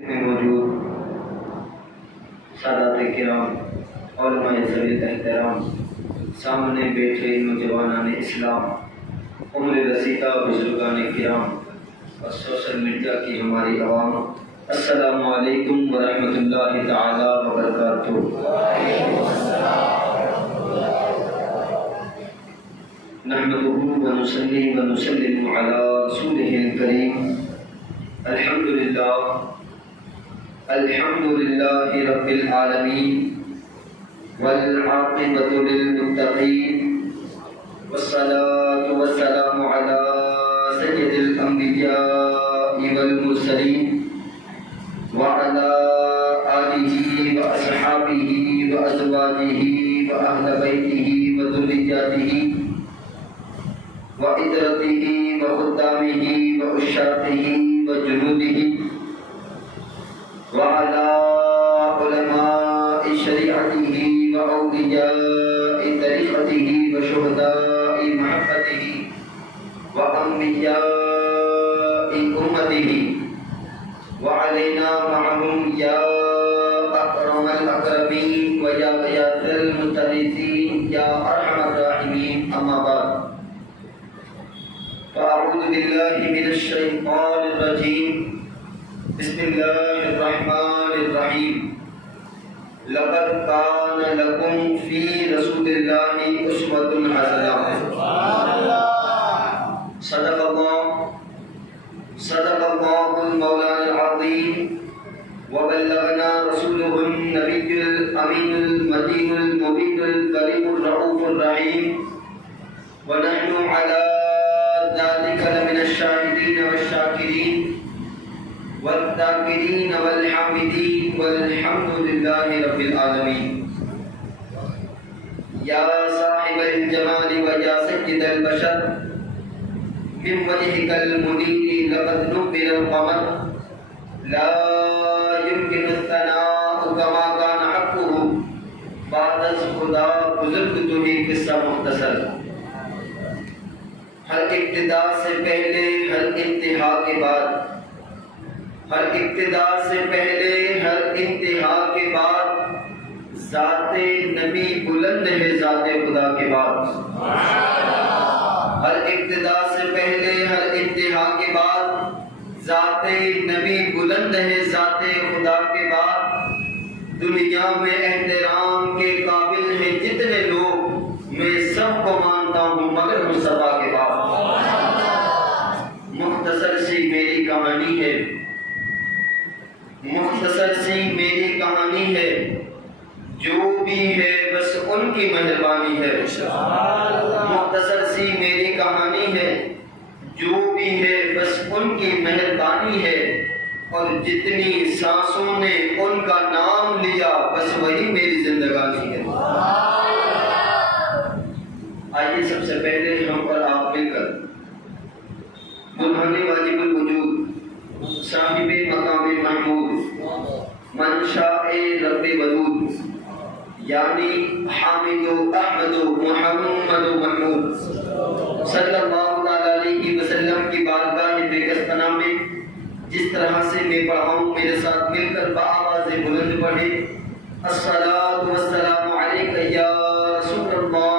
میں موجود سادات کرام، علماء ذوی احترام، سامنے بیٹھے نوجوانان اسلام، عمر رسیدہ بزرگان کرام اور سوشل میڈیا کی ہماری عوام، السلام علیکم ورحمۃ اللہ تعالی وبرکاتہ۔ نحمده ونصلي ونسلم على رسوله الكريم، الحمد لله رب العالمين والعاقبة للمتقين، والصلاة والسلام على سيد الأنبياء والمرسلين وعلى آله وأصحابه وأزواجه وأهل بيته وذرياته وعترته وخدامه وعشاقه وجنوده وعلى علماء شريعته وأولياء طريقته وشهداء محبته وأنبياء أمته وعلينا معهم يا أكرم الأكرمين ويا غياث المستغيثين يا أرحم الراحمين، أما بعد، فأعوذ بالله من الشيطان الرجيم، بسم الله الرحمن الرحيم، لقد كان لكم في رسول الله أسوة حسنة، صدق الله المولى العظيم، وبلغنا رسوله النبي الأمين المتين المبين الكريم الرؤوف الرحيم، ونحن على ذلك لمن الشاهدين والشاكرين والذاكرين والحامدين، والحمد لله رب العالمين۔ يا صاحب الجمال ويا سيد البشر، من وجهك المنير لقد نبل القمر، لا يمكن الثناء كما كان حقه، بعد خدا بزرگ تمہیں قصہ مختصر، ہر ابتدا سے پہلے ہر انتہا کے بعد، ہر ابتدا سے پہلے ہر انتہا کے بعد، ذات نبی بلند ہے ذات خدا کے بعد، ہر ابتدا سے پہلے ہر انتہا کے بعد، ذات نبی بلند ہے ذات خدا کے بعد، دنیا میں احترام کے قابل ہیں جتنے لوگ، میں سب کو مانتا ہوں مگر مصطفیٰ کے بعد۔ مختصر سی میری کہانی ہے، مختصر سی میری کہانی ہے، جو بھی ہے بس ان کی مہربانی ہے، مختصر سی میری کہانی ہے، جو بھی ہے بس ان کی مہربانی ہے، اور جتنی سانسوں نے ان کا نام لیا بس وہی میری زندگانی ہے۔ آئیے سب سے پہلے ہم اور آپ مل کر برہان واجب الوجود، صاحب مقام محمود، منشاء رب ودود، یعنی حامد احمد محمد محمود صلی اللہ علیہ وسلم کی بارگاہ بیکستنا میں جس طرح سے میں پڑھاؤں، میرے ساتھ مل کر بآواز بلند پڑھے، الصلاۃ والسلام علیک یا رسول اللہ،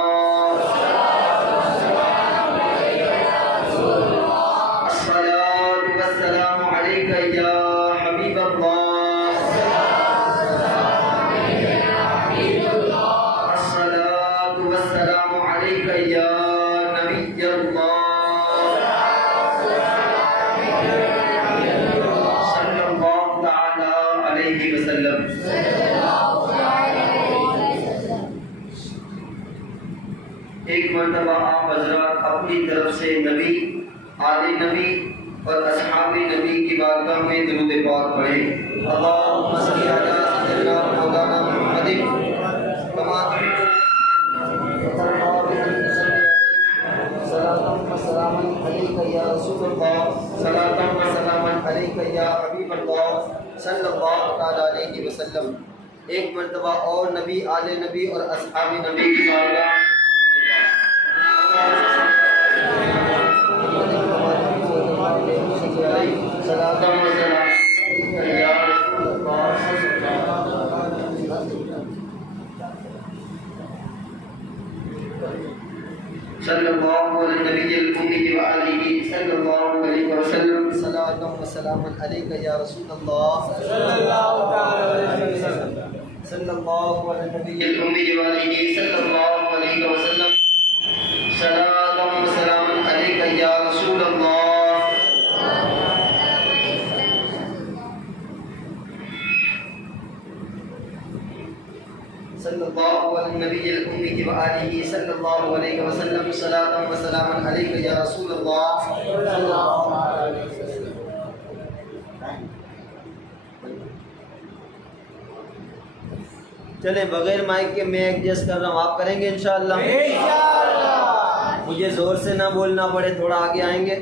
ایک مرتبہ آپ حضرات اپنی طرف سے نبی، آل نبی اور اصحاب نبی کی بارگاہ میں درود پاک پڑھیں، اللہم صلی علی سیدنا مولانا محمد کما صلاۃ و سلام علیک یا رسول اللہ، صلاۃ و سلام علیک یا حبیب اللہ صلی اللہ تعالی علیہ وسلم۔ ایک مرتبہ اور نبی، آل نبی اور اصحاب نبی کی بارگاہ صلاۃ و سلام وسلاما علیک یا رسول اللہ صلی اللہ علی النبی الأمی وآلہ صلی اللہ علیہ وسلم صلاۃ و سلام علیک یا رسول اللہ صلی اللہ علی النبی الأمی وآلہ صلی اللہ علیہ وسلم صلاۃ و سلام علیک یا رسول اللہ صلی اللہ علیہ وسلم. چلیں بغیر مائک کے میں ایڈجسٹ کر رہا ہوں, آپ کریں گے انشاءاللہ؟ مجھے زور سے نہ بولنا پڑے, تھوڑا آگے آئیں گے.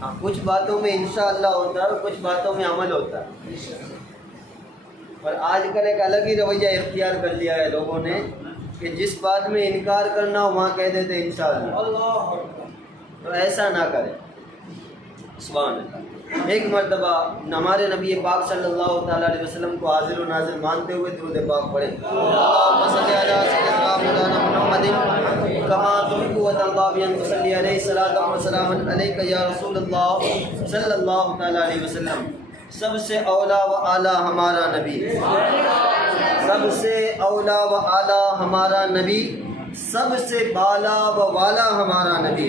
ہاں, کچھ باتوں میں انشاءاللہ ہوتا ہے اور کچھ باتوں میں عمل ہوتا ہے, اور آج کل ایک الگ ہی رویہ اختیار کر لیا ہے لوگوں نے کہ جس بات میں انکار کرنا ہو وہاں کہہ دیتے انشاءاللہ. تو ایسا نہ کریں. سبحان اللہ. ایک مرتبہ ہمارے نبی پاک صلی اللہ تعالیٰ علیہ وسلم کو حاضر و ناظر مانتے ہوئے درود پاک پڑھیں. اللہم صلی علی سیدنا مولانا محمد کما تحب وترضى ان تصلی علیہ صلاۃ و سلام علیک یا رسول اللہ صلی اللہ تعالیٰ علیہ وسلم. سب سے اولا و اعلیٰ ہمارا نبی, سب سے اولا و اعلیٰ ہمارا نبی, سب سے بالا و والا ہمارا نبی,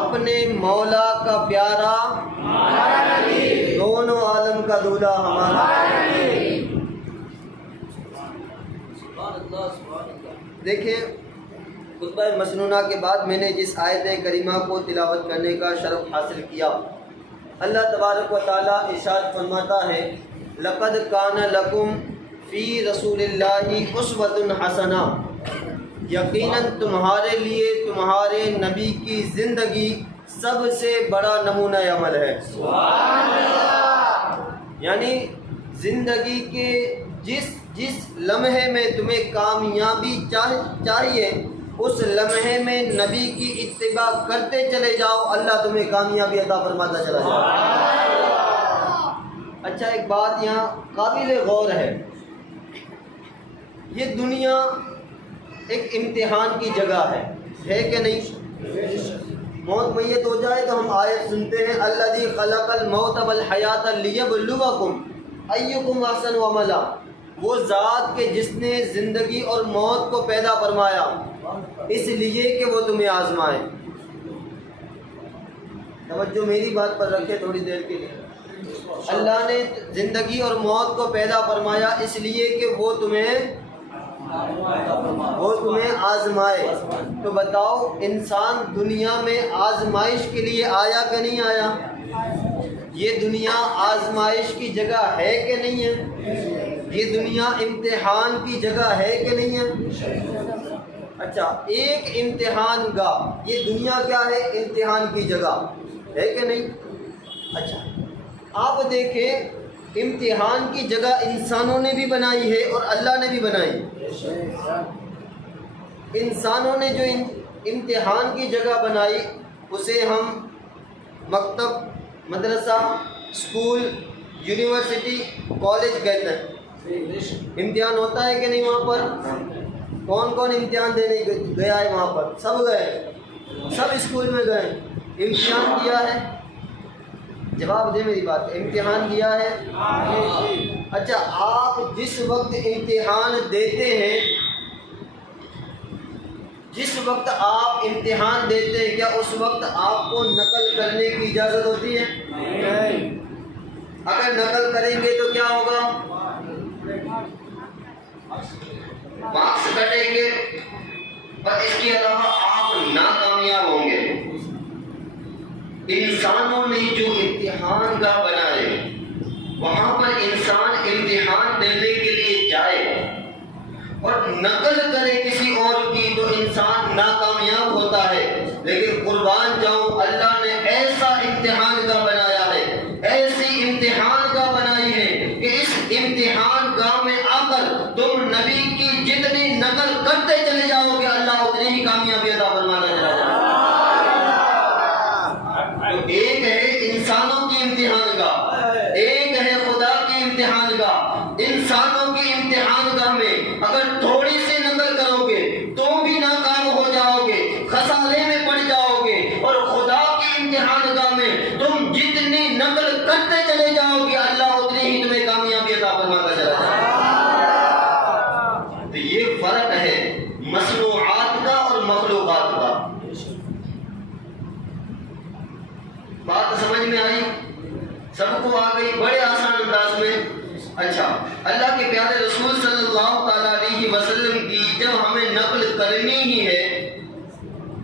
اپنے مولا کا پیارا ہمارا نبی, دونوں عالم کا دولہا ہمارا نبی. دیکھیں, خطبہ مسنونہ کے بعد میں نے جس آیت کریمہ کو تلاوت کرنے کا شرف حاصل کیا, اللہ تبارک و تعالیٰ ارشاد فرماتا ہے لقد کان لکم فی رسول اللہ اسوۃ حسنہ, یقیناً تمہارے لیے تمہارے نبی کی زندگی سب سے بڑا نمونہ عمل ہے. یعنی زندگی کے جس لمحے میں تمہیں کامیابی چاہیے اس لمحے میں نبی کی اتباع کرتے چلے جاؤ, اللہ تمہیں کامیابی عطا فرماتا چلا جائے. اچھا, ایک بات یہاں قابل غور ہے, یہ دنیا ایک امتحان کی جگہ ہے کہ نہیں؟ موت میت ہو جائے تو ہم آیت سنتے ہیں الذی خلق الموت والحیات لیبلوکم ایکم احسن عملا, وہ ذات کے جس نے زندگی اور موت کو پیدا فرمایا اس لیے کہ وہ تمہیں آزمائے. توجہ میری بات پر رکھے تھوڑی دیر کے لیے. اللہ نے زندگی اور موت کو پیدا فرمایا اس لیے کہ وہ تمہیں آزمائے. تو بتاؤ انسان دنیا میں آزمائش کے لیے آیا کہ نہیں آیا؟ یہ دنیا آزمائش کی جگہ ہے کہ نہیں ہے؟ یہ دنیا امتحان کی جگہ ہے کہ نہیں ہے؟ اچھا, ایک امتحان گاہ, یہ دنیا کیا ہے؟ امتحان کی جگہ ہے کہ نہیں؟ اچھا, آپ دیکھیں امتحان کی جگہ انسانوں نے بھی بنائی ہے اور اللہ نے بھی بنائی. انسانوں نے جو امتحان کی جگہ بنائی اسے ہم مکتب, مدرسہ, اسکول, یونیورسٹی, کالج کہتے ہیں. امتحان ہوتا ہے کہ نہیں وہاں پر؟ کون کون امتحان دینے گیا ہے وہاں پر؟ سب گئے, سب اسکول میں گئے. امتحان کیا ہے؟ جواب دے میری بات. امتحان کیا ہے؟ اچھا, آپ جس وقت امتحان دیتے ہیں, جس وقت آپ امتحان دیتے ہیں, کیا اس وقت آپ کو نقل کرنے کی اجازت ہوتی ہے؟ اگر نقل کریں گے تو کیا ہوگا؟ مارکس کٹیں گے اور اس کے علاوہ آپ ناکامیاب ہوں گے. انسانوں نے جو امتحان گاہ بنائے وہاں پر انسان امتحان دینے کے لیے جائے اور نقل کرے کسی اور کی تو انسان ناکامیاب ہوتا ہے. لیکن قربان جاؤں, اللہ نے ایسا امتحان گاہ بنایا ہے, ایسی امتحان گاہ بنائی ہے کہ اس امتحان گاہ میں آ کر تم نبی کی جتنی نقل کرتے چلے جاؤ گے اللہ اتنی ہی کامیابی عطا فرماتا چلا جائے. ایک ہے انسانوں کی امتحان گاہ, ایک ہے خدا کی امتحان گاہ. انسانوں کی امتحان گاہ میں اگر تھوڑی سی نقل کرو گے تو بھی ناکام ہو جاؤ گے, خسارے میں پڑ جاؤ گے, اور خدا کی امتحان جتنی نقل کرتے چلے جاؤ گے اللہ اتنی ہی تمہیں کامیابی عطا فرماتا چلا جائے گا۔ تو یہ فرق ہے مصنوعات کا اور مخلوقات کا۔ بات سمجھ میں آئی؟ سب کو آ گئی بڑے آسان انداز میں؟ اچھا، اللہ کے پیارے رسول صلی اللہ تعالیٰ علیہ وسلم کی جب ہمیں نقل کرنی ہی ہے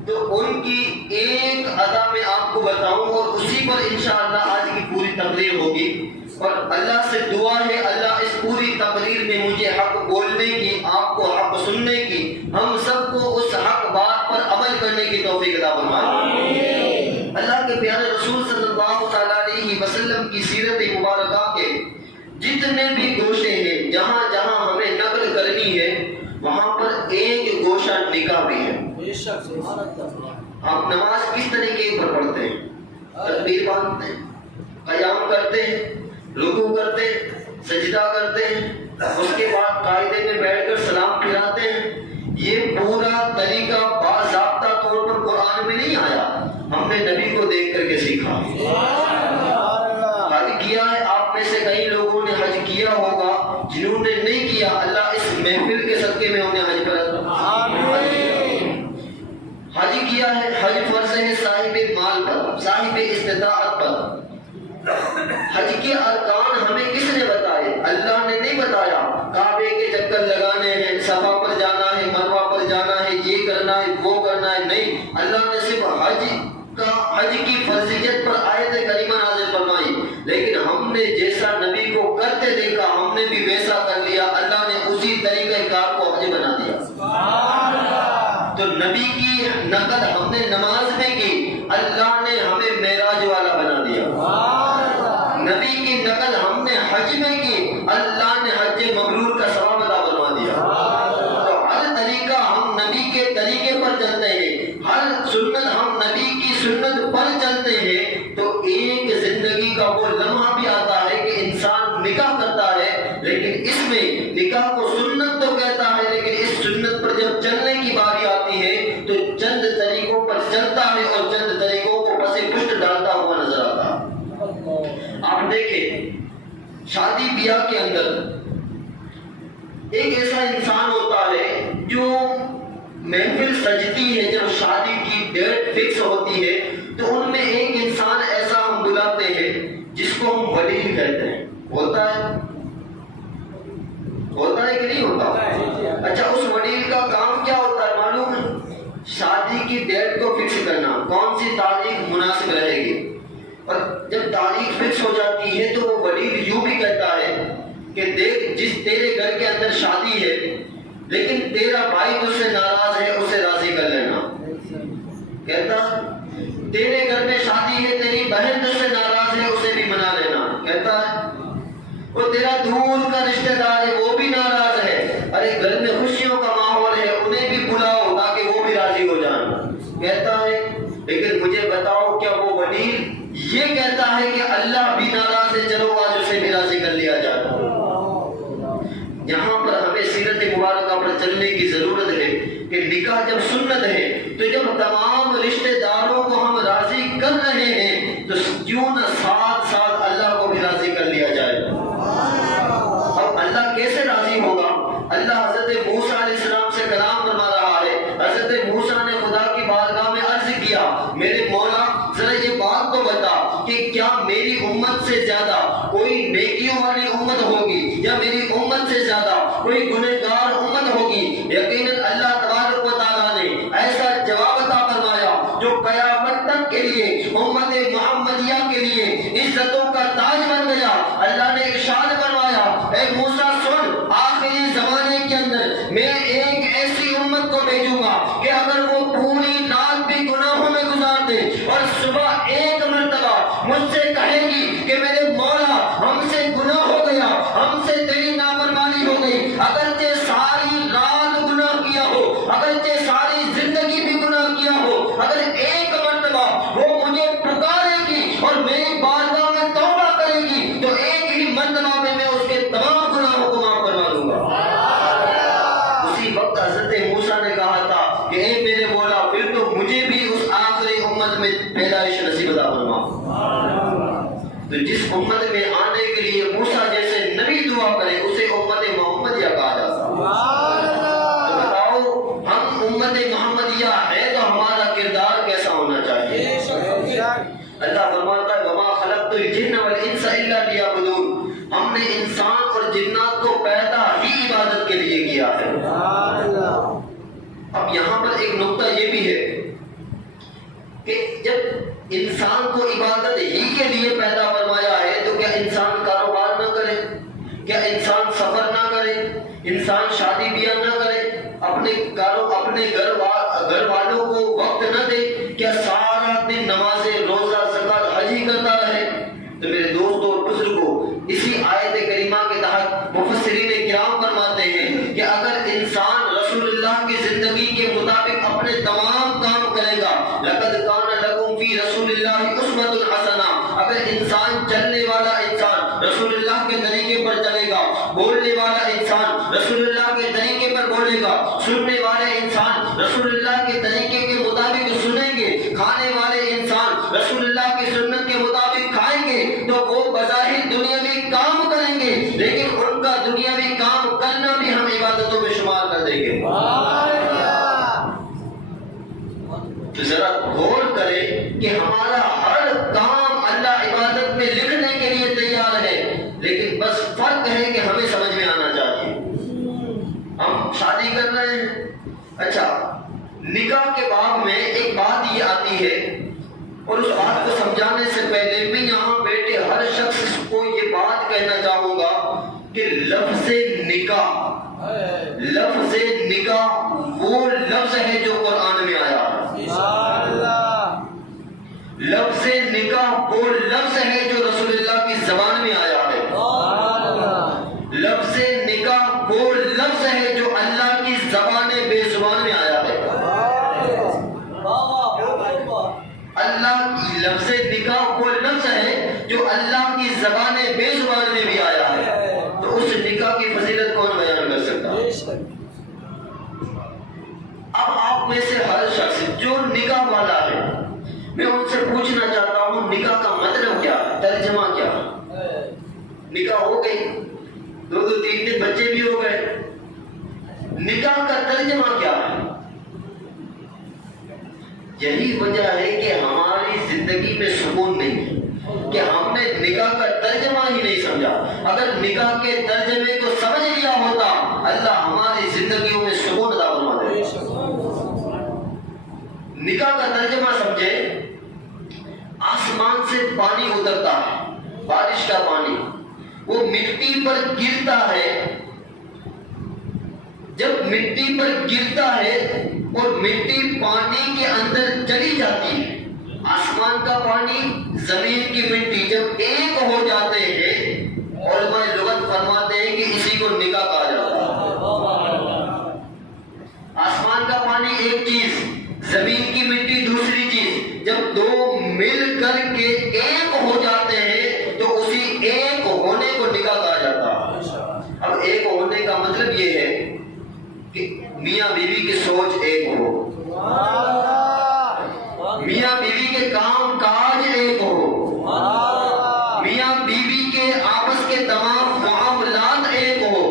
تو ان کی ایک ادا میں آپ کو بتاؤں اور اسی پر انشاءاللہ آج کی پوری تقریر ہوگی، اور اللہ سے دعا ہے اللہ اس پوری تقریر میں مجھے حق بولنے کی، آپ کو حق سننے کی، ہم سب کو اس حق بات پر عمل کرنے کی توفیق عطا فرمائے۔ اللہ کے پیارے رسول صلی اللہ تعالیٰ علیہ وسلم کی سیرت مبارکہ کے جتنے بھی گوشے ہیں، جہاں جہاں ہمیں نقل کرنی ہے وہاں پر ایک گوشہ نکاح بھی ہے۔ آپ نماز کس طریقے پر پڑھتے ہیں؟ تکبیر باندھتے ہیں، قیام کرتے ہیں، رکوع کرتے ہیں، سجدہ کرتے ہیں، اس کے بعد قاعدے میں بیٹھ کر سلام پھراتے ہیں۔ یہ پورا طریقہ باضابطہ طور پر قرآن میں نہیں آیا، ہم نے نبی کو دیکھ کر کے سیکھا۔ حج کیا ہے، آپ میں سے کئی لوگوں نے حج کیا ہوگا، جنہوں نے نہیں کیا اللہ اس محفل کے صدقے میں انہیں حج پر حج کیا ہے۔ حج فرض ہے صاحب مال پر، صاحب استطاعت پر۔ حج کے ارکان ہمیں کس نے بتائے؟ اللہ نے نہیں بتایا۔ کعبے کے چکر لگانے ہیں، صفا پر جانا ہے، مروہ پر جانا ہے، یہ کرنا ہے، وہ کرنا ہے، نہیں، اللہ نے صرف حج کی فرضیت پر آیت کریمہ نازل فرمائی، لیکن ہم نے جیسا نبی کو کرتے دیکھا ہم نے بھی ویسا کر لیا، اللہ نے اسی طریقہ کار کو حج بنا دیا۔ تو نبی کی نقل ہم نے نماز میں کی، اللہ نے ہمیں معراج والا بنا دیا۔ نبی کی نقل ہم نے حج میں کی، اللہ نے حج مبرور کا ثواب عطا فرما دیا۔ تو ہر طریقہ ہم نبی کے طریقے پر چلتے ہیں، ہر سنت ہم نبی کی سنت پر چلتے ہیں، تو ایک زندگی کا وہ لمحہ بھی آتا ہے کہ انسان نکاح کرتا ہے، لیکن اس میں نکاح کو سنت تو کہتا ہے، لیکن اس سنت پر جب چلنے کی باری آتی ہے تو چند طریقوں پر چلتا ہے اور چند طریقوں کو پس پشت ڈالتا ہوا نظر آتا ہے۔ آپ دیکھیں شادی بیاہ کے اندر ایک ایسا انسان ہوتا ہے جو محفل سجتی ہے، جب شادی کی ڈیٹ فکس ہوتی ہے تو ان میں ایک انسان ایسا ہم بلاتے ہیں جس کو ہم ولیل کہتے ہیں۔ ہوتا ہے کہ نہیں ہوتا؟ اچھا، اس ولیل کا کام کیا ہوتا ہے معلوم ہے؟ شادی کی ڈیٹ کو فکس کرنا، کون سی تاریخ مناسب رہے گی، اور جب تاریخ فکس ہو جاتی ہے تو وہ ولیل یوں بھی کہتا ہے کہ دیکھ جس تیرے گھر کے اندر شادی ہے لیکن تیرا بھائی تجھ سے ناراض ہے، اسے راضی کر لینا۔ کہتا تیرے گھر میں شادی ہے، تیری بہن تجھ سے ناراض ہے، اسے بھی منا لینا۔ کہتا ہے وہ تیرا دور کا رشتہ دار ہے، وہ بھی ناراض ہے، ارے گھر میں خوشیوں کا ماحول ہے، انہیں بھی بلاؤ تاکہ وہ بھی راضی ہو جائیں۔ کہتا ہے لیکن مجھے بتاؤ کیا وہ ولیل یہ کہتا ہے کہ اللہ بھی ناراض ہے، چلو آج اسے بھی راضی کر لیا جائے؟ یہاں پر ہمیں سیرت مبارکہ پر چلنے کی ضرورت ہے کہ نکاح جب سنت ہے تو جب تمام رشتہ داروں کو ہم راضی کر رہے ہیں تو کیوں نہ ساتھ ساتھ اللہ کو بھی راضی کر لیا جائے۔ اب اللہ کیسے راضی ہوگا؟ اللہ حضرت موسیٰ علیہ السلام سے کلام فرما رہا ہے۔ حضرت موسیٰ نے خدا کی بارگاہ میں عرض کیا، میرے مولا ذرا یہ بات تو بتا کہ کیا میری امت سے زیادہ کوئی نیکیوں والی امت ہوگی یا میری امت سے زیادہ کوئی گنہگار امت ہوگی؟ یقیناً اللہ تبارک و تعالیٰ نے ایسا جواب عطا فرمایا جو قیامت تک کے لیے امت محمدیہ کے لیے عزتوں کا تاج بن گیا۔ اللہ نے ارشاد فرمایا، اے موسیٰ سن، آخری زمانے کے اندر میں ایک ایسی امت کو بھیجوں گا کہ اگر وہ پوری رات بھی گناہوں میں گزار دے اور صبح ایک مرتبہ مجھ سے کہے گی کہ میرے مولا ہم سے گناہ ہو گیا، ہم سے تیری نافرمانی ہو گئی، اگرچہ ساری رات گناہ کیا ہو، اگرچہ ساری زندگی بھی گناہ کیا ہو، اگر ایک مرتبہ وہ مجھے پکارے گی اور میری بارگاہ میں توبہ تو جس امت میں آنے کے لیے موسیٰ جیسے نبی دعا کرے اسے امت محمدیہ کہا جاتا ہے۔ تو بتاؤ ہم امت محمدیہ ہے تو ہمارا کردار کیسا ہونا چاہیے؟ اللہ فرماتا ہے وما خلقت الجن والانس الا لیعبدون، ہم نے انسان اور جنات کو پیدا ہی عبادت کے لیے کیا ہے۔ اب یہاں پر ایک نقطہ یہ بھی ہے کہ جب انسان کو عبادت ہی کے لیے پیدا فرمایا ہے تو کیا انسان کاروبار نہ کرے؟ کیا انسان سفر نہ کرے؟ انسان شادی بیاہ نہ کرے؟ اپنے گھر والوں کو وقت نہ دے؟ کیا سارا دن نماز روزہ زکات حج ہی کرتا رہے؟ تو میرے دوستوں اور بزرگوں اسی آیت کریمہ کے تحت مفسرین کرام فرماتے ہیں کہ اگر انسان رسول اللہ کی زندگی کے مطابق اپنے تمام کام کرے گا، لقد کان لکم فی رسول اللہ اسوۃ حسنہ، اگر انسان چلنے والا انسان رسول اللہ کے طریقے پر چلے گا، بولنے والا انسان رسول اللہ کے طریقے پر بولے گا، سننے والے انسان رسول اللہ کے طریقے کے مطابق سنیں گے، کھانے والے انسان رسول اللہ کی سنت کے مطابق کھائیں گے، تو وہ بظاہر دنیاوی کام کریں گے لیکن ان کا دنیاوی کام کرنا بھی ہم عبادتوں میں شمار کر دیں گے۔ تو ذرا غور کرے کہ ہمارا ہر کام اللہ عبادت میں لکھنے کے لیے تیار ہے، لیکن بس فرق ہے کہ ہمیں سمجھ میں آنا چاہیے۔ ہم شادی کر رہے ہیں، اچھا نکاح کے باب میں ایک بات یہ آتی ہے اور اس بات کو سمجھانے سے پہلے میں یہاں بیٹھے ہر شخص کو یہ بات کہنا چاہوں گا کہ لفظ نکاح وہ لفظ ہے جو قرآن میں آیا ہے، لفظ نکاح وہ لفظ ہے جو رسول اللہ کی زبان میں آیا ہے، لفظ نکاح وہ لفظ ہے جو اللہ کی زبان بے زبان میں آیا ہے۔ اللہ کی لفظ نکاح وہ لفظ ہے جو اللہ کی زبان بے زبان میں بھی آیا ہے، تو اس نکاح کی فضیلت کون بیان کر سکتا ہے؟ اب آپ میں سے ہر شخص جو نکاح والا ہے میں ان سے پوچھنا چاہتا ہوں نکاح کا مطلب کیا، ترجمہ کیا؟ نکاح ہو گئی، 2-3 بچے بھی ہو گئے، نکاح کا ترجمہ کیا ہے؟ یہی وجہ ہے کہ ہماری زندگی میں سکون نہیں ہے کہ ہم نے نکاح کا ترجمہ ہی نہیں سمجھا۔ اگر نکاح کے ترجمے کو سمجھ لیا ہوتا اللہ ہماری زندگیوں میں سکون عطا فرما دے۔ نکاح کا ترجمہ سمجھے، آسمان سے پانی اترتا ہے، بارش کا پانی وہ مٹی پر گرتا ہے، جب مٹی پر گرتا ہے اور مٹی پانی کے اندر چلی جاتی ہے، آسمان کا پانی زمین کی مٹی جب ایک ہو جاتے ہیں، علماء لغت فرماتے ہیں کہ اسی کو نکاح کہا جاتا ہے۔ آسمان کا پانی ایک چیز، زمین کی مٹی دوسری چیز، جب دو مل کر کے ایک ہو جاتے ہیں تو اسی ایک ہونے کو نکاح کہا جاتا ہے۔ اب ایک ہونے کا مطلب یہ ہے کہ میاں بیوی کی سوچ ایک ہو، میاں بیوی کے کام کاج ایک ہو، میاں بیوی کے آپس کے تمام معاملات ایک ہو،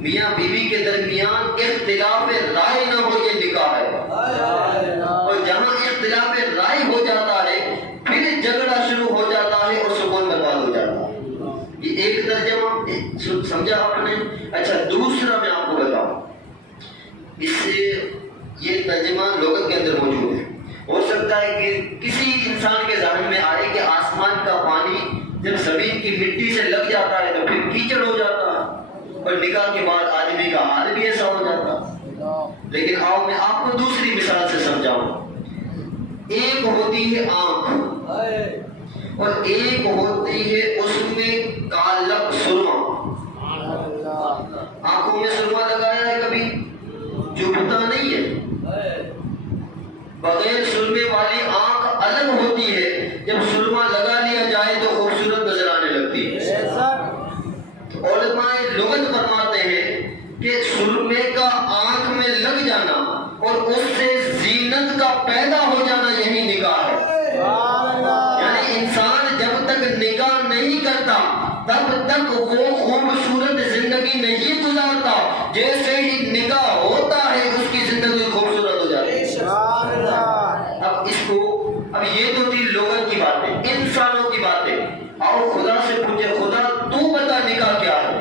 میاں بیوی کے درمیان اختلاف رائے نہ ہو، یہ نکاح ہے۔ اور جہاں اختلاف رائے ہو جاتا ہے پھر جھگڑا شروع ہو جاتا ہے اور سکون برباد ہو جاتا ہے۔ یہ ایک ترجمہ سمجھا آپ نے؟ اچھا دوسرا میں آپ کو بتاؤں، اس سے یہ ترجمہ لغت کے اندر موجود ہے۔ ہو سکتا ہے کہ کسی انسان کے ذہن میں آئے کہ آسمان کا پانی جب زمین کی مٹی سے لگ جاتا ہے تو پھر کیچڑ ہو جاتا ہے، اور نکاح کے بعد آدمی کا حال بھی ایسا ہو جاتا ہے۔ لیکن آؤ میں آپ کو دوسری مثال سے سمجھاؤں۔ ایک ہوتی ہے آنکھ اور ایک ہوتی ہے اس میں کالک سرما۔ آنکھوں میں سرما لگایا ہے کبھی؟ چبھتا نہیں ہے۔ بغیر سرمے والی آنکھ الگ ہوتی ہے، جب سرما لگا لیا جائے تو خوبصورت نظر آنے لگتی ہے۔ علماء لغت فرماتے ہیں کہ سرمے کا آنکھ میں لگ جانا اور اس سے زینت کا پیدا ہو جانا یہی نکاح ہے۔ یعنی انسان جب نہیں کرتا تب تک وہ خوبصورت زندگی نہیں گزارتا، جیسے ہی نکاح ہوتا ہے اس کی زندگی خوبصورت ہو جاتی ہے۔ اب یہ تو تھی لوگوں کی باتیں، انسانوں کی باتیں۔ آؤ خدا سے پوچھے، خدا تو بتا نکاح کیا ہے؟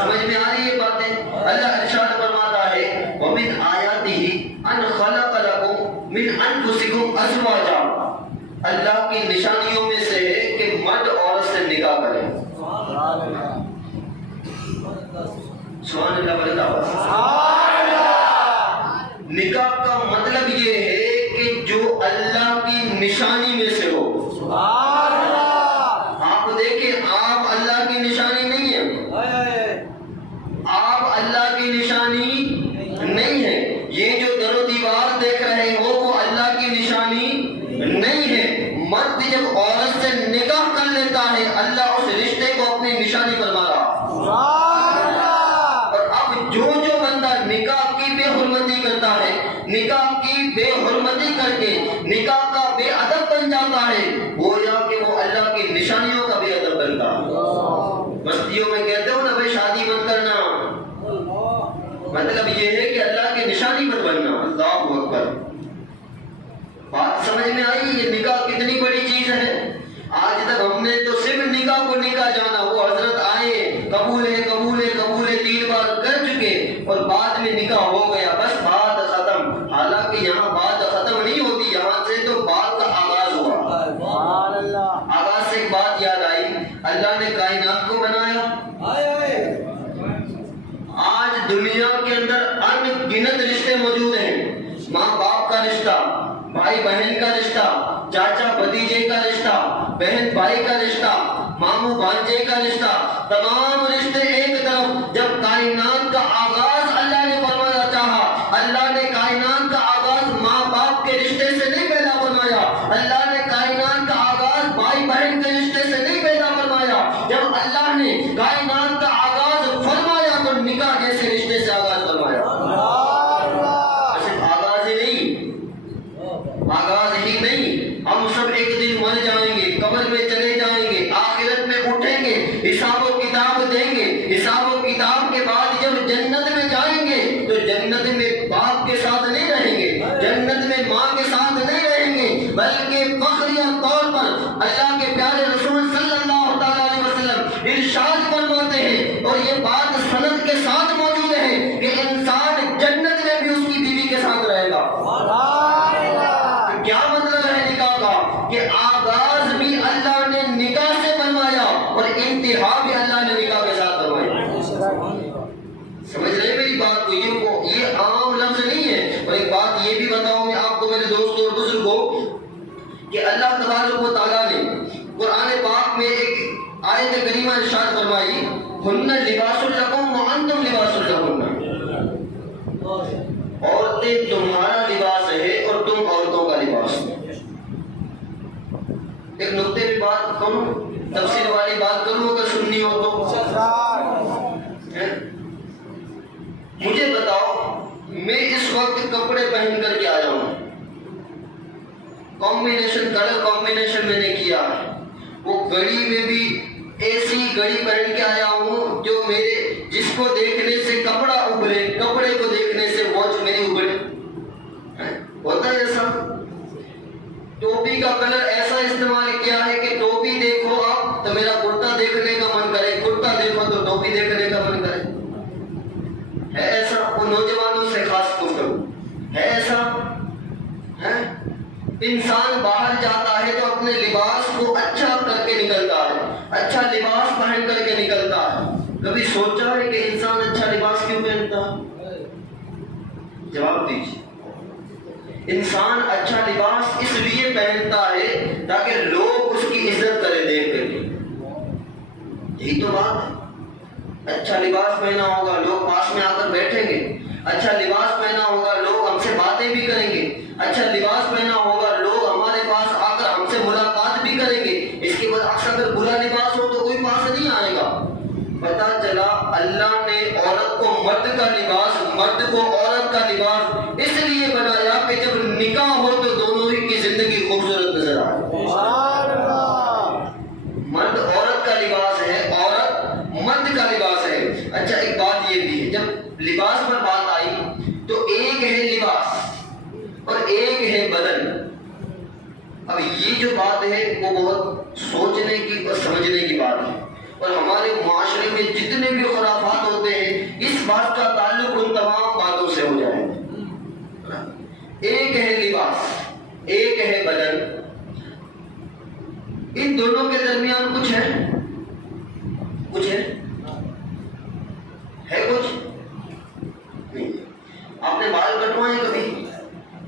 سمجھ میں آ رہی ہے باتیں؟ اللہ ارشاد فرماتا ہے وَمِنْ آيَاتِهِ أَنْ خَلَقَ لَكُم مِّنْ أَنفُسِكُمْ أَزْوَاجًا، اللہ کی نشانیوں میں سے ہے کہ مرد عورت سے نکاح کرے۔ سبحان اللہ بلند آواز۔ نکاح کا مطلب یہ ہے کہ جو اللہ کی نشانی میں سے ہو۔ آپ دیکھیں، آپ اللہ کی نشانی نہیں ہے، آپ اللہ کی نشانی نہیں ہے۔ یہ جو در و دیوار دیکھ رہے ہو وہ اللہ کی نشانی نہیں ہے۔ مرد جب عورت سے نکاح کر لیتا ہے اللہ اس رشتے کو اپنی نشانی پر مارا۔ اور اب جو بندہ نکاح کی بے حرمتی کرتا ہے، نکاح کی بے حرمتی کر کے نکاح کا بے ادب بن جاتا ہے، گویا کہ وہ اللہ کی نشانیوں کا بے ادب بنتا ہے۔ بستیوں میں کہتے ہو نا بھائی شادی مت کرنا، مطلب یہ ہے کہ اللہ کی نشانی مت بننا۔ اللہ اکبر، بات سمجھ میں آئی؟ یہ نکاح کتنی بڑی چیز ہے۔ آج تک ہم نے تو صرف نکاح کو نکاح جانا، وہ حضرت آئے قبول ہے قبول ہے قبول ہے 3 بار کر چکے اور بعد میں نکاح ہو گیا، بس بات ختم۔ حالانکہ یہاں بات ختم نہیں ہوتی، یہاں سے تو بات کا آغاز ہوا۔ آغاز سے ایک بات یاد آئی، اللہ نے کائنات کو بنایا۔ آج دنیا کے اندر ان گنت رشتے موجود ہیں، ماں باپ کا رشتہ، بھائی بہن کا رشتہ، چاچا بھتیجے کا رشتہ، بہن بھائی کا رشتہ، ماموں بھانجے کا رشتہ، تمام رشتے ایک طرف۔ جب کائنات کا آغاز اللہ نے فرمایا چاہا، اللہ نے کائنات کا آغاز ماں باپ کے رشتے سے نہیں پیدا فرمایا، اللہ نے کائنات کا آغاز بھائی بہن کے رشتے سے نہیں پیدا فرمایا۔ جب اللہ نے کائنات کا آغاز فرمایا تو نکاح جیسے رشتے سے آغاز فرمایا۔ صرف آغاز ہی نہیں، آغاز ہی نہیں، ہم سب ایک دن مر جائیں گے، قبر میں چلے جائیں گے، آخرت میں اٹھیں گے، حساب و کتاب دیں گے۔ حساب و کتاب کے بعد جب جنت میں جائیں گے تو جنت میں باپ کے ساتھ نہیں رہیں گے، جنت میں ماں کے ساتھ نہیں رہیں گے، بلکہ فخریہ طور پر اللہ کے پیارے رسول صلی اللہ تعالیٰ علیہ وسلم ارشاد فرماتے ہیں، اور یہ بات سند کے ساتھ موجود ہے کہ انسان جنت میں بھی اس کی بیوی کے ساتھ رہے گا۔ کیا مطلب ہے نکاح کا؟ کہ آغاز بھی اللہ نے نکاح سے فرمایا اور انتہا بھی اللہ نے نکاح کے ساتھ فرمایا۔ سمجھ رہے میری بات کو؟ یہ عام لفظ نہیں ہے۔ اور ایک بات یہ بھی بتاؤں میں آپ کو میرے دوستوں اور بزرگوں کہ اللہ تبارک و تعالیٰ نے قرآن پاک میں ایک آیت کریمہ ارشاد فرمائی، ہن لباس لکم وانتم لباس لہن، عورتیں تمہارا لباس ہے اور تم عورتوں کا لباس ہے۔ ایک نقطے پہ بات کروں، تفصیل والی بات کروں اگر سننی ہو تو۔ مجھے بتاؤ، میں اس وقت کپڑے پہن کر کے آیا ہوں، کمبینیشن کلر کمبینیشن میں نے کیا ہے، وہ گھڑی میں بھی ایسی گھڑی پہن کے آیا ہوں جو میرے جس کو دیکھنے سے کپڑا ابھرے، کپڑے کو دیکھنے سے واچ میری ابھرے، ہوتا ہے ایسا۔ ٹوپی کا کلر ایسا استعمال کیا ہے کہ ٹوپی دیکھو آپ تو میرا کرتا دیکھنے کا من کرے، کرتا دیکھو تو ٹوپی دیکھنے کا من کرے، ہے ایسا؟ وہ نوجوانوں سے خاص گفتگو ہے ایسا ہے؟ انسان باہر جاتا ہے تو اپنے لباس کو اچھا کر کے نکلتا ہے، اچھا لباس پہن کر کے نکلتا ہے۔ کبھی سوچا ہے کہ انسان اچھا لباس کیوں پہنتا ہے؟ جواب دیجیے۔ انسان اچھا لباس اس لیے پہنتا ہے تاکہ لوگ اس کی عزت کریں دیکھ کر کے، یہی تو بات ہے۔ اچھا لباس پہنا ہوگا لوگ پاس میں آ کر بیٹھیں گے، اچھا لباس پہنا ہوگا لوگ ہم سے باتیں بھی کریں گے، اچھا لباس پہنا ہوگا لوگ ہمارے پاس آ کر ہم سے ملاقات بھی کریں گے۔ اس کے بعد اگر برا لباس ہو تو کوئی پاس نہیں آئے گا۔ پتا چلا اللہ نے عورت کو مرد کا لباس، مرد کو عورت کا لباس اس لیے بنایا کہ جب نکاح ہو تو دونوں ہی کی زندگی خوبصورت نظر آئے۔ مرد بہت سوچنے کی اور سمجھنے کی بات ہے، اور ہمارے معاشرے میں جتنے بھی خرافات ہوتے ہیں اس بات کا تعلق ان تمام باتوں سے ہو جائے گا۔ ایک ہے لباس، ایک ہے بدن، ان دونوں کے درمیان کچھ ہے؟ کچھ ہے؟ ہے کچھ؟ نہیں۔ آپ نے بال کٹوائے کبھی؟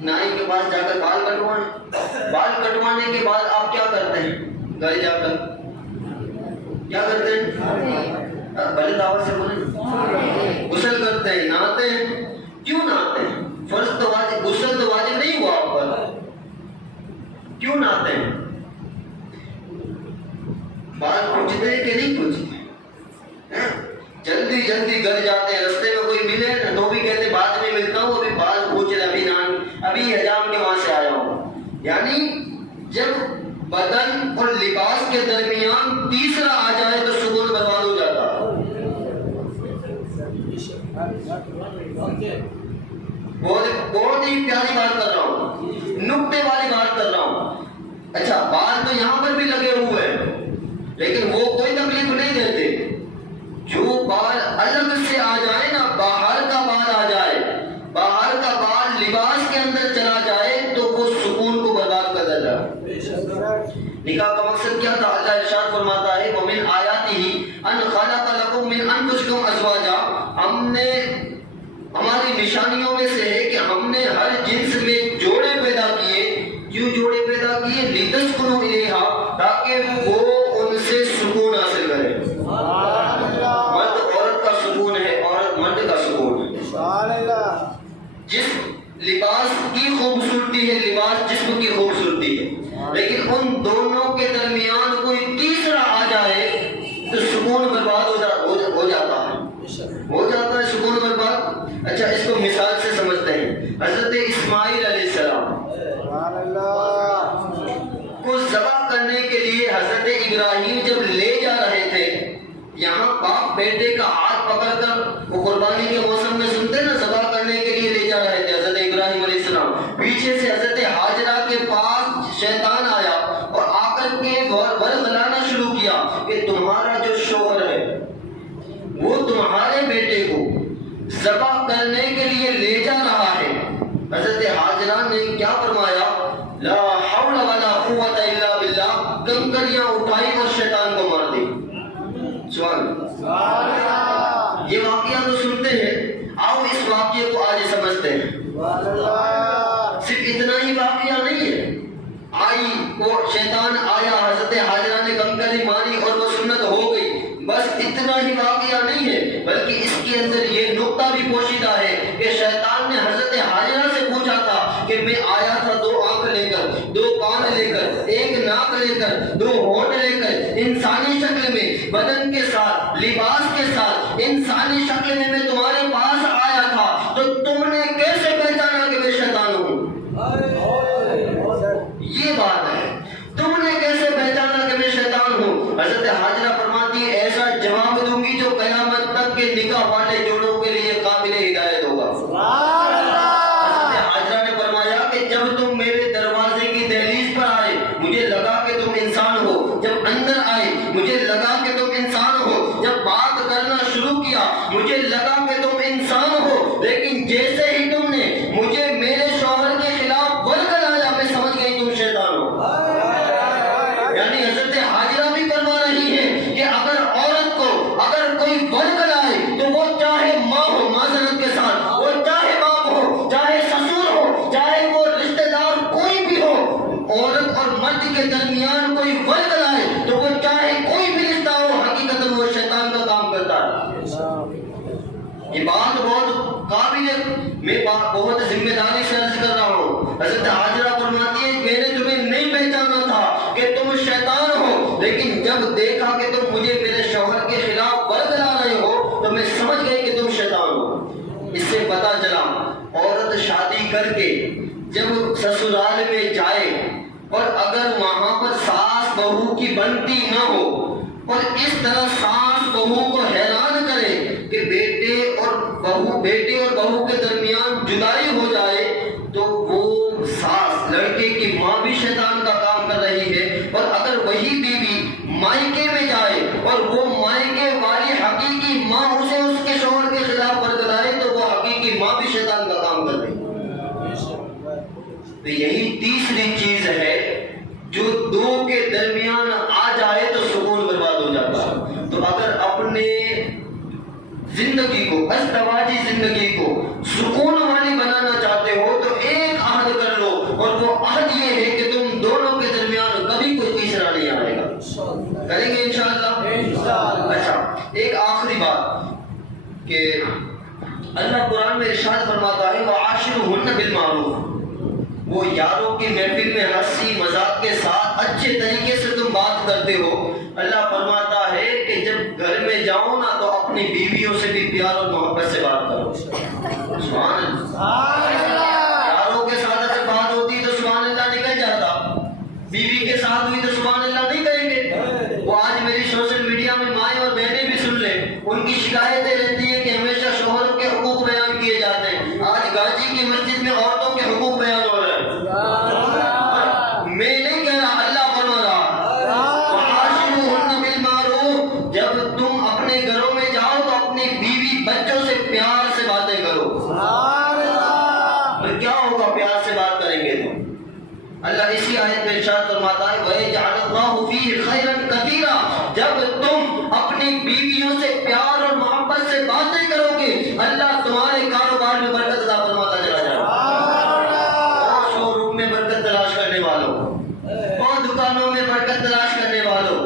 نائی کے پاس جا کر بال کٹوائے؟ بال کٹوانے کے بعد آپ کیا کرتے ہیں؟ گھر جا کر کیا کرتے ہیں؟ بڑے دعوت سے بولیں، غسل کرتے ہیں، نہاتے ہیں۔ کیوں نہاتے ہیں؟ فرض تو واجب، غسل تو واجب نہیں ہوا آپ پر، کیوں نہاتے ہیں؟ بال پوچھتے ہیں کہ نہیں پوچھتے؟ جلدی جلدی گھر جاتے ہیں، رستے میں کوئی ملے تو بھی کہتے بعد میں ملتا ہوں، ابھی بال پوچھ رہے، ابھی حجام کے وہاں سے آیا ہوں۔ یعنی جب بدن اور لباس کے درمیان تیسرا آ جائے تو سکون برباد ہو جاتا ہے۔ بہت ہی پیاری بات کر رہا ہوں، نکتے والی بات کر رہا ہوں۔ اچھا، بال تو یہاں پر بھی لگے ہوئے ہیں لیکن وہ کوئی تکلیف نہیں دیتے۔ جو بال الگ سے آ جائے نا، باہر کا بال آ جائے، باہر کا بال لباس کے اندر چلا جائے تو وہ سکون کو برباد کر دیتا ہے۔ نکاح کا مقصد کیا تھا؟ اللہ ارشاد فرماتا ہے وَمِنْ آیَاتِهِ أَنْ خَلَقَ لَكُم مِّنْ أَنفُسِكُمْ أَزْوَاجًا، ہم نے، ہماری نشانیوں میں سے ہے کہ ہم نے ہر جنس میں جوڑے پیدا کیے۔ کیوں جوڑے پیدا کیے؟ لِتَسْكُنُوا إِلَيْهَا، تاکہ وہ ان سے سکون حاصل کرے۔ مرد عورت کا سکون ہے، عورت مرد کا سکون ہے۔ جس لباس کی خوبصورتی ہے، لباس جسم کی خوبصورتی ہے، لیکن ان دونوں کے درمیان کوئی تیسرا آ جائے تو سکون برباد ہو جاتا ہے سکون برباد۔ اچھا، اس کو مثال سے سمجھتے ہیں۔ حضرت اسماعیل علیہ السلام کو ذبح کرنے کے لیے حضرت ابراہیم جب لے جا رہے تھے، یہاں باپ بیٹے کا ہاتھ پکڑ کر، وہ قربانی کے موسم میں سنتے نا، ذبح کرنے کے لیے لے جا رہے تھے حضرت ابراہیم علیہ السلام، پیچھے سے حضرت ہاجرہ کے پاس شیطان آیا اور آ کر کے ورغلانا شروع کیا کہ تمہارا جو شوہر ہے وہ تمہارے بیٹے کو ذبح کرنے کے لیے لے جا رہا ہے۔ حضرت ہاجرہ نے کیا فرمایا؟ لا حول ولا قوت الا باللہ، کنکریاں اٹھائی اور شیطان کو مار دی۔ سبحان اللہ۔ یہ واقعہ تو سنتے ہیں، آؤ اس واقعے کو آج سمجھتے ہیں۔ صرف اتنا ہی واقعہ نہیں ہے، آئی وہ شیطان آیا، حضرت ہاجرہ نے کنکری ماری اور وہ سنت ہو گئی، بس اتنا ہی واقعہ نہیں ہے، بلکہ اس کے اندر یہ نقطہ بھی پوشیدہ ہے کہ شیطان نے حضرت ہاجرہ سے پوچھا تھا کہ میں آیا تھا 2 آنکھ لے کر، 2 کان لے کر، 1 ناک لے کر، 2 ہونٹ لے کر، انسانی شکل میں، بدن کے ساتھ، لباس کے ساتھ، انسانی شکل میں میں تمہارے پاس آیا تھا، تو تم نے کیسے پہچانا کہ میں شیطان ہوں؟ یہ بات ہے، تم نے کیسے پہچانا کہ میں شیطان ہوں؟ حضرت ہاجرہ فرماتی ہے ایسا جواب دوں گی جو قیامت تک کے نکاح والے جوڑوں کے لیے قابل ہدایت ہوگا۔ حضرت ہاجرہ نے فرمایا کہ جب تم میرے دروازے کی دہلیز پر آئے مجھے لگا کہ تم انسان ہو، جب اندر آئے مجھے لگا کہ تم انسان ہو، جب بات کرنا شروع کیا مجھے لگا کہ تم انسان ہو، لیکن جیسے ہی تم نے مجھے میرے شوہر کے خلاف ورگلایا میں سمجھ گئی تم شیطان ہو۔ یعنی حضرت ہاجرہ بھی فرما رہی ہے کہ اگر عورت کو اگر کوئی ورگلائے تو وہ چاہے ماں ہو معذرت کے ساتھ، وہ چاہے باپ ہو، چاہے سسر ہو، چاہے وہ رشتہ دار کوئی بھی ہو، عورت اور مرد کے درمیان کوئی ورگلائے تو وہ چاہے کوئی بھی رشتہ ہو، حقیقت وہ شیطان کا کام کرتا ہے۔ یہ بات بہت قابل ہے، میں بہت ذمہ داری سے عرض کر رہا ہوں۔ حضرت ہاجرہ فرماتی ہے میں نے تمہیں نہیں پہچانا تھا کہ تم شیطان ہو، لیکن جب دیکھا کہ تم مجھے میرے شوہر کے خلاف ورگلا رہے ہو تو میں سمجھ گئی کہ تم شیطان ہو۔ اس سے پتا چلا عورت شادی کر کے جب سسرال میں جائے اور اگر وہاں پر ساس بہو کی بنتی نہ ہو اور اس طرح ساس بہو کو حیران کرے کہ بیٹے اور بہو کے درمیان جدائی ہو جائے تو وہ ساس لڑکے کی ماں بھی شیطان کا کام کر رہی ہے، اور اگر وہی اور وہ مائکے والی حقیقی ماں اسے اس کے شوہر کے خلاف برگلائے تو وہ حقیقی ماں بھی شیطان کا کام کر رہی ہے۔ تو یہی تیسری چیز ہے جو دو کے درمیان آ جائے تو سکون برباد ہو جاتا ہے۔ تو اگر اپنے زندگی کو، ازدواجی زندگی کو سکون والی بنانا چاہتے ہو تو ایک عہد کر لو، اور وہ عہد یہ ہے کہ تم دونوں کے درمیان کبھی کوئی تیسرا نہیں آئے گا۔ کریں گے انشاءاللہ؟ اچھا، ایک آخری بات کہ اللہ قرآن میں ارشاد فرماتا ہے وَعَاشِرُهُنَّ بِالْمَعْرُوفِ، وہ یاروں کی محفل میں ہنسی مذاق کے ساتھ اچھے طریقے سے تم بات کرتے ہو۔ اللہ فرماتا ہے کہ جب گھر میں جاؤ نا تو اپنی بیویوں سے بھی پیار اور محبت سے بات کرو۔ سبحان اللہ۔ یاروں کے ساتھ اگر بات ہوتی تو سبحان اللہ نکل جاتا، بیوی کے ساتھ ہوئی تو سبحان اللہ نہیں کہیں گے۔ وہ آج میری سوشل میڈیا میں مائیں اور بہنیں بھی سن لیں، ان کی شکایتیں رہتی ہیں کہ ہمیشہ شوہروں کے حقوق بیان کیے جاتے ہیں۔ آج گاجی کی مسجد میں عورتوں کے حقوق بیان ہو رہے ہیں۔ میں نہیں کہہ رہا، اللہ فرما رہا وَعَاشِرُوهُنَّ بِالْمَعْرُوفِ، جب تم اپنے گھروں میں جاؤ تو اپنی بیوی بچوں سے پیار سے باتیں کرو۔ تو کیا ہوگا پیار سے بات کریں گے تو؟ اللہ اسی آیت میں ارشاد فرماتا ہے وَيَجْعَلُ اللَّهُ فِيهِ خَيْرًا كَثِيرًا، جب تم اپنی بیویوں سے پیار اور محبت سے باتیں کرو گے اللہ تمہارے کاروبار میں برکت عطا فرماتا چلا جائے گا۔ شو روم میں برکت تلاش کرنے والوں، اور دکانوں میں برکت تلاش کرنے والوں،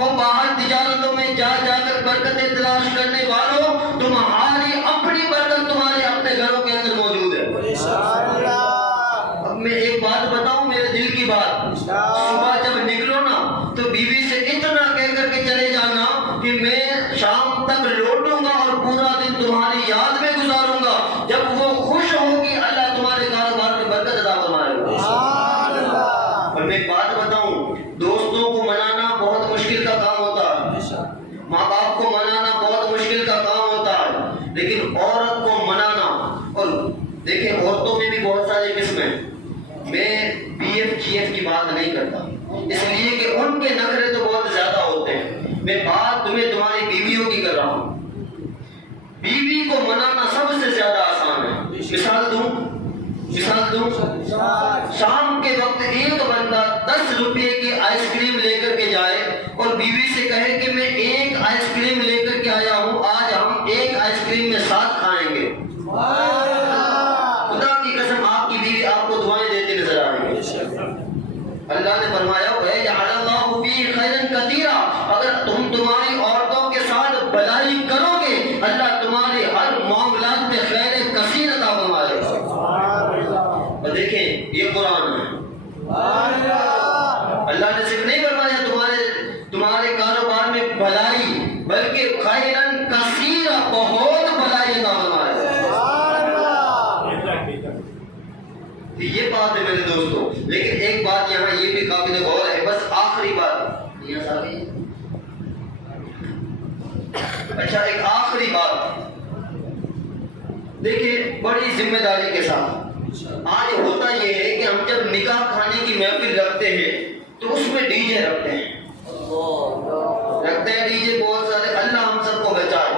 اور باہر تجارتوں میں جا جا کر برکتیں تلاش کرنے والوں، تمہاری اپنی برکت تمہارے اپنے گھروں کے اندر موجود ہے۔ اب میں ایک بات بتاؤں، میرے دل کی بات، صبح جب نکلو نا تو بیوی سے اتنا کہہ کر کے چلے جانا کہ میں شام تک لوٹوں گا اور پورا دن تمہاری یاد میں گزاروں گا۔ جب وہ خوش ہوگی اللہ تمہارے کاروبار میں برکت عطا فرمائے گا۔ اور میں ایک بات بتاؤں، دوستوں کو منانا بہت مشکل کا کام ہوتا ہے، ماں باپ کو منانا بہت مشکل کا کام ہوتا ہے، لیکن عورت کو منانا، اور دیکھیں عورتوں میں بھی بہت ساری قسمیں، میں بی ایف جی ایف کی بات نہیں کرتا اس لیے کہ ان کے نخرے تو بہت زیادہ ہوتے ہیں، میں بات تمہیں تمہاری بیویوں کی کر رہا ہوں۔ بیوی کو منانا سب سے زیادہ آسان ہے۔ مثال دوں، شام کے وقت ایک بندہ 10 روپے کی آئس کریم لے کر کے جائے اور بیوی سے کہے کہ میں ایک آئس کریم لے کر کے آیا ہوں، آج ہم ایک آئس کریم میں ساتھ کھائیں گے، خدا کی قسم آپ کی بیوی آپ کو دعائیں دیتی نظر آئے گی۔ اللہ نے فرمایا وَيَجْعَلُ اللَّهُ فِيهِ خَيْرًا كَثِيرًا، اگر تم تمہاری عورتوں کے ساتھ بھلائی کرو گے اللہ تمہارے ہر معاملات میں خیر کثیر عطا فرمائے گا۔ اور دیکھیں یہ قرآن ہے، اللہ نے صرف نہیں فرمایا تمہارے کاروبار میں بھلائی، بلکہ خیرن کثیر، بہت بھلائی عطا فرمائے گا۔ یہ بات ہے میرے دوستوں، لیکن ایک بات یہاں یہ بھی قابل غور ہے، بس آخری بات، اچھا ایک آخری بات دیکھیں بڑی ذمہ داری کے ساتھ، آج ہوتا یہ ہے کہ ہم جب نکاح کھانے کی محفل رکھتے ہیں تو اس میں ڈی جے رکھتے ہیں ڈی جے بہت سارے، اللہ ہم سب کو بچائے۔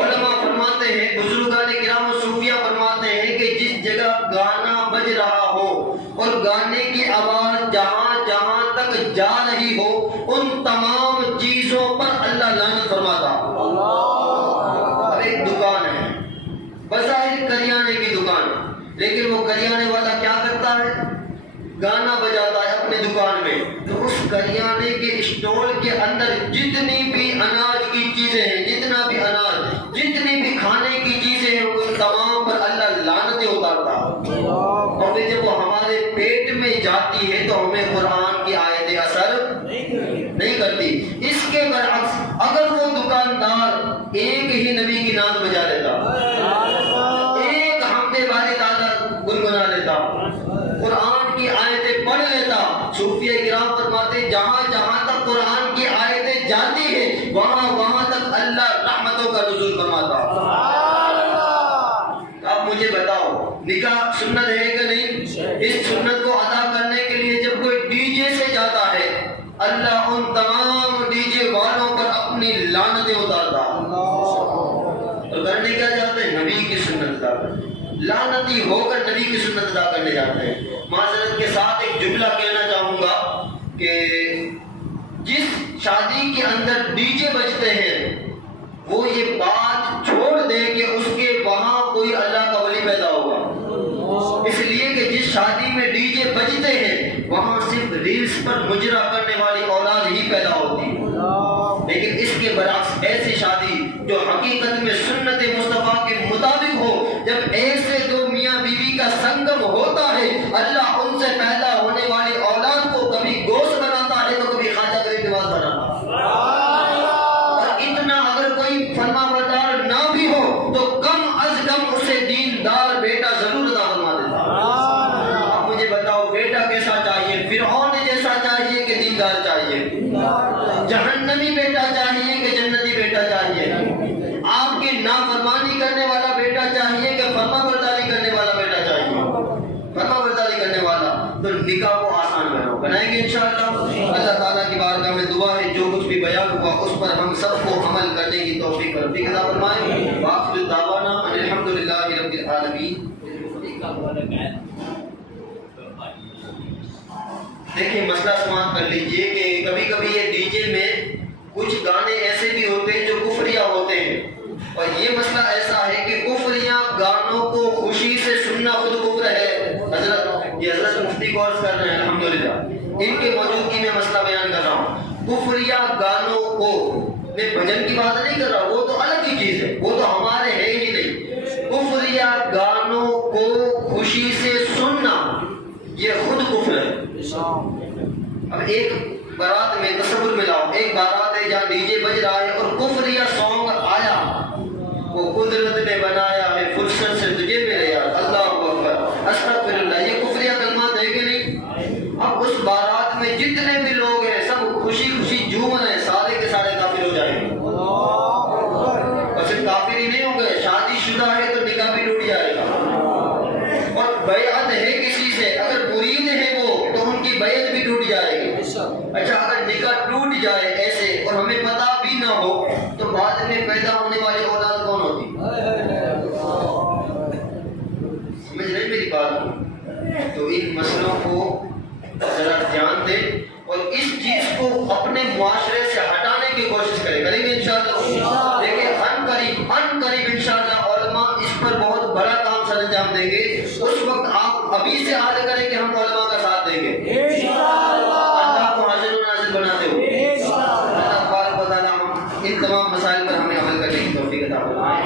علماء فرماتے ہیں، بزرگان کرام و صوفیہ فرماتے ہیں کہ جس جگہ گانا بج رہا ہو اور گانے کی آواز جہاں جہاں تک جا رہی ہو ان تمام چیزوں پر اللہ لعنت فرماتا۔ اب ایک دکان ہے، بظاہر کریانے کی دکان، لیکن وہ کریانے والا کیا کرتا ہے؟ گانا بجاتا ہے اپنے دکان میں، تو اس کریانے کے اسٹول کے اندر جتنی بھی اناج کی چیزیں ہیں، جتنا بھی اناج، جتنی بھی کھانے کی چیزیں ہیں، ان تمام پر اللہ لعنتیں اتارتا ہے۔ اور پھر جب وہ ہمارے پیٹ میں جاتی ہے تو ہمیں قرآن کی آیتیں اثر نہیں کرتی۔ اس کے برعکس اگر وہ دکاندار ایک ہی نبی کی نعت بجا لیتا، ایک حمد باری تعالیٰ گنگنا لیتا، قرآن کی آیتیں پڑھ لیتا، صوفیہ کرام فرماتے جہاں جہاں تک قرآن کی آیتیں جاتی ہیں وہاں وہاں تک اللہ رحمتوں کا نزول فرماتا۔ اب مجھے بتاؤ نکاح سنت ہے کہ نہیں؟ اس سنت کو ادا کرنے کے لیے جب کوئی ڈی جے سے جاتا ہے اللہ ان تمام ڈی جے والوں پر لعنتیں اتارتا تو کرنے کیا جاتے ہیں؟ نبی کی سنت ادا کرنے، لعنتی ہو کر نبی کی سنت ادا کرنے جاتے ہیں۔ معذرت کے ساتھ ایک جملہ کہنا چاہوں گا کہ جس شادی کے اندر ڈی جے بجتے ہیں وہ یہ بات چھوڑ دے کہ اس کے وہاں کوئی اللہ کا ولی پیدا ہوگا، اس لیے کہ جس شادی میں ڈی جے بجتے ہیں وہاں صرف ریلز پر مجرا کرنے والی اولاد ہی پیدا ہوتی ہے، لیکن اس کے برعکس ایسی شادی جو حقیقت میں سنت مصطفیٰ کے مطابق ہو، جب ایسے دو میاں بیوی کا سنگم ہوتا ہے اللہ ان سے پیدا ہونے والی اولاد کو کبھی گوشت بناتا ہے تو کبھی خواجہ غریب نواز بناتا ہے، اور اتنا اگر کوئی فرما بردار نہ بھی ہو تو کم از کم اسے دیندار بیٹا ضرور عطا فرما دیتا ہے۔ اب مجھے بتاؤ بیٹا کیسا چاہیے؟ فرعون جیسا چاہیے کہ دیندار چاہیے؟ جہنمی بیٹا چاہیے کہ جنتی بیٹا چاہیے؟ آپ کی نافرمانی کرنے والا بیٹا چاہیے کہ فرما برداری کرنے والا بیٹا چاہیے؟ فرما برداری کرنے والا۔ تو نکاح کو آسان بناؤ، بنائیں گے انشاءاللہ۔ اللہ تعالیٰ کی بارگاہ میں دعا ہے جو کچھ بھی بیان ہوا اس پر ہم سب کو عمل کرنے کی توفیق عطا فرمائے۔ وآخر دعوانا ان الحمدللہ رب العالمین۔ دیکھیں مسئلہ سماعت کر لیجئے کہ کبھی کبھی یہ ڈی جے میں کچھ گانے ایسے بھی ہوتے ہیں جو کفریہ ہوتے ہیں، اور یہ مسئلہ ایسا ہے کہ کفریہ گانوں کو خوشی سے سننا خود کفر ہے۔ حضرت مفتی کورس کر رہے ہیں الحمدللہ، ان کے موجودگی میں مسئلہ بیان کر رہا ہوں۔ کفریہ گانوں کو میں بھجن کی بات نہیں کر رہا، وہ تو الگ ہی چیز ہے، وہ تو ہمارے ہے ہی نہیں۔ کفریہ گانوں کو خوشی سے سننا یہ خود کفر ہے۔ اب ایک بارات میں تصور میں لاؤ، ایک بارات ہے جہاں ڈی جے بج رہا ہے اور کفریہ سانگ آیا، وہ قدرت نے بنایا ہے فرصت سے تجھے میرے یار، اللہ اکبر استغفر اللہ، یہ کفریہ کلمات ہے کہ نہیں؟ اب اس بارات میں جتنے بھی لوگ ہیں سب خوشی خوشی جھوم رہے ہیں، سارے کے سارے کافر ہو جائیں گے، اور صرف کافر ہی نہیں ہوں گے، شادی شدہ ہے تو نکاح بھی ٹوٹ جائے گا، اور بیعت ہے کسی سے اگر مرید ہے وہ تو ان کی بیعت بھی ٹوٹ جائے گی۔ اچھا اگر نکاح ٹوٹ جائے ایسے اور ہمیں پتہ بھی نہ ہو تو بعد میں پیدا ہونے والی اولاد کون ہوتی؟ سمجھ رہے میری بات؟ تو ان مسئلوں کو ذرا دھیان دیں اور اس چیز کو اپنے معاشرے سے ہٹانے کی کوشش کریں گے انشاءاللہ۔ دیکھیں ان قریب انشاءاللہ علماء اس پر بہت بڑا کام سر انجام دیں گے، اس وقت آپ ابھی سے عہد کریں کہ ہم علماء کا ساتھ دیں گے، اللہ کو حاضر و ناظر بناتے ہوئے۔ اللہ تبارک و تعالیٰ ان تمام مسائل پر ہمیں عمل کرنے کی توفیق عطا فرمائے۔